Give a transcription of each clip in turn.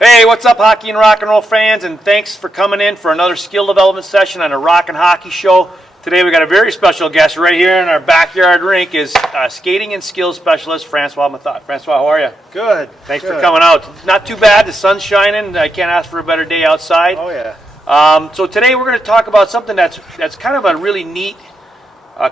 Hey, what's up, hockey and rock and roll fans, and thanks for coming in for another skill development session on a Rock and Hockey Show. Today we got a very special guest right here in our backyard rink is skating and skills specialist Francois Methot. Francois, how are you? Good. Thanks for coming out. Not too bad. The sun's shining. I can't ask for a better day outside. Oh yeah. So today we're going to talk about something that's kind of a really neat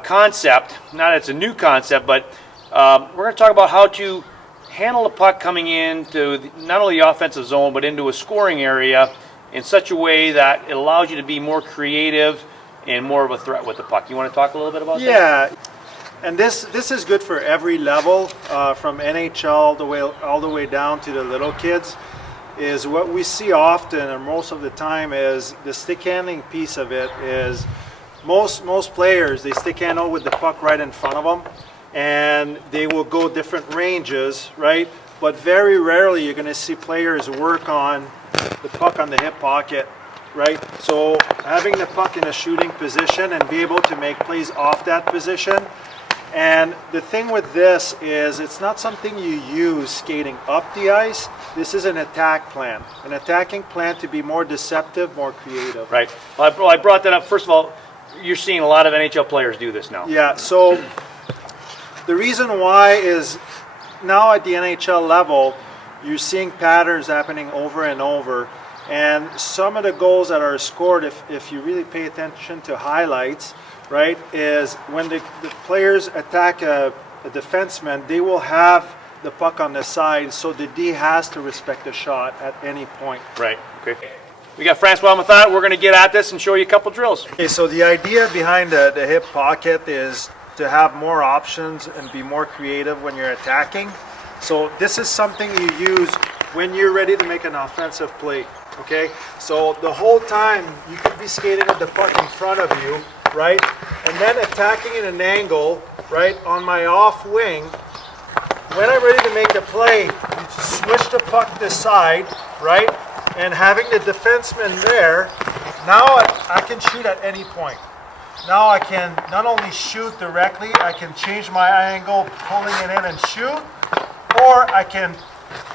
concept. Not that it's a new concept, but we're going to talk about how to handle the puck coming into not only the offensive zone but into a scoring area in such a way that it allows you to be more creative and more of a threat with the puck. You want to talk a little bit about that? Yeah, and this is good for every level, from NHL all the way down to the little kids. Is what we see often and most of the time is the stick handling piece of it. Is most players, they stick handle with the puck right in front of them, and they will go different ranges, right? But very rarely you're going to see players work on the puck on the hip pocket, right? So having the puck in a shooting position and be able to make plays off that position. And the thing with this is it's not something you use skating up the ice. This is an attack plan, an attacking plan to be more deceptive, more creative. Right. Well, I brought that up. First of all, you're seeing a lot of NHL players do this now. Yeah, so the reason why is now at the NHL level, you're seeing patterns happening over and over. And some of the goals that are scored, if you really pay attention to highlights, right, is when the players attack a defenseman, they will have the puck on the side, so the D has to respect the shot at any point. Right. Okay. We got Francois Methot. We're going to get at this and show you a couple drills. Okay, so the idea behind the hip pocket is to have more options and be more creative when you're attacking. So this is something you use when you're ready to make an offensive play. Okay, so the whole time you could be skating with the puck in front of you, right, and then attacking in an angle, right, on my off wing. When I'm ready to make a play, you switch the puck to the side, right, and having the defenseman there, now I can shoot at any point. Now I can not only shoot directly, I can change my angle, pulling it in and shoot, or I can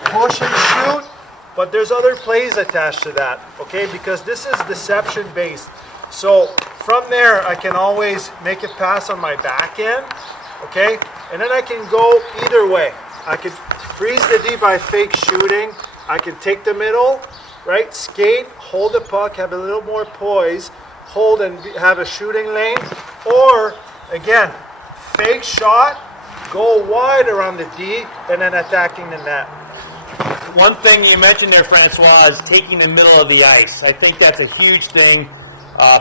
push and shoot. But there's other plays attached to that, okay? Because this is deception based. So from there, I can always make a pass on my back end, okay? And then I can go either way. I could freeze the D by fake shooting. I can take the middle, right? Skate, hold the puck, have a little more poise, hold and have a shooting lane. Or again, fake shot, go wide around the D, and then attacking the net. One thing you mentioned there, Francois, is taking the middle of the ice. I think that's a huge thing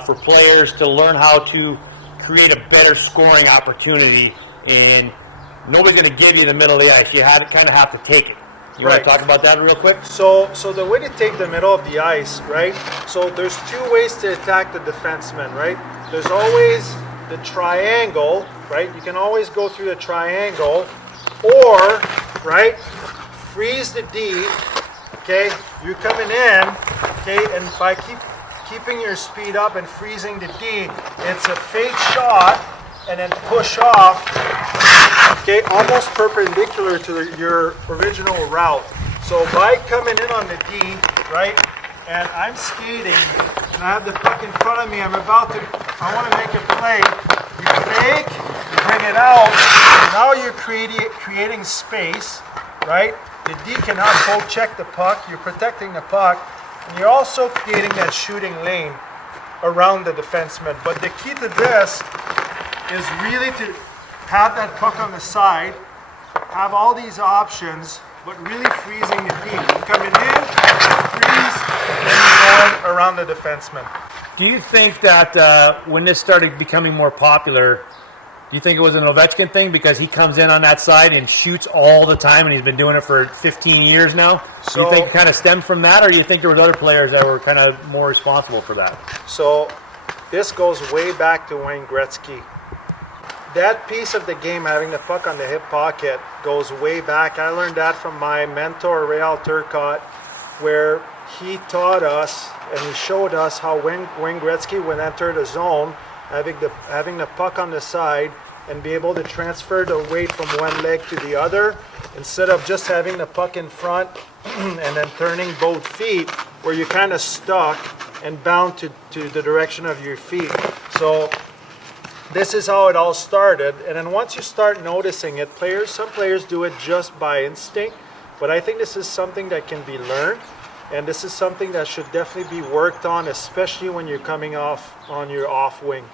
for players to learn how to create a better scoring opportunity. And nobody's going to give you the middle of the ice. You kind of have to take it. You want to talk about that real quick? So the way to take the middle of the ice, right? So there's two ways to attack the defenseman, right? There's always the triangle, right? You can always go through the triangle, or, right, freeze the D, okay? You're coming in, okay, and by keeping your speed up and freezing the D, it's a fake shot and then push off, okay, almost perpendicular to your original route. So by coming in on the D, right, and I'm skating, and I have the puck in front of me, I want to make a play, you fake, you bring it out, now you're creating space, right? The D cannot poke check the puck, you're protecting the puck, and you're also creating that shooting lane around the defenseman. But the key to this is really to have that puck on the side, have all these options, but really freezing the D. You're coming in, freeze, and you're going around the defenseman. Do you think that when this started becoming more popular, do you think it was an Ovechkin thing because he comes in on that side and shoots all the time and he's been doing it for 15 years now? Do you think it kind of stemmed from that, or do you think there was other players that were kind of more responsible for that? So this goes way back to Wayne Gretzky. That piece of the game, having the puck on the hip pocket, goes way back. I learned that from my mentor, Real Turcotte, where he taught us and he showed us how Wayne Gretzky would enter the zone, having the puck on the side and be able to transfer the weight from one leg to the other instead of just having the puck in front and then turning both feet where you're kind of stuck and bound to the direction of your feet. So this is how it all started, and then once you start noticing it, some players do it just by instinct, but I think this is something that can be learned, and this is something that should definitely be worked on, especially when you're coming off on your off wing.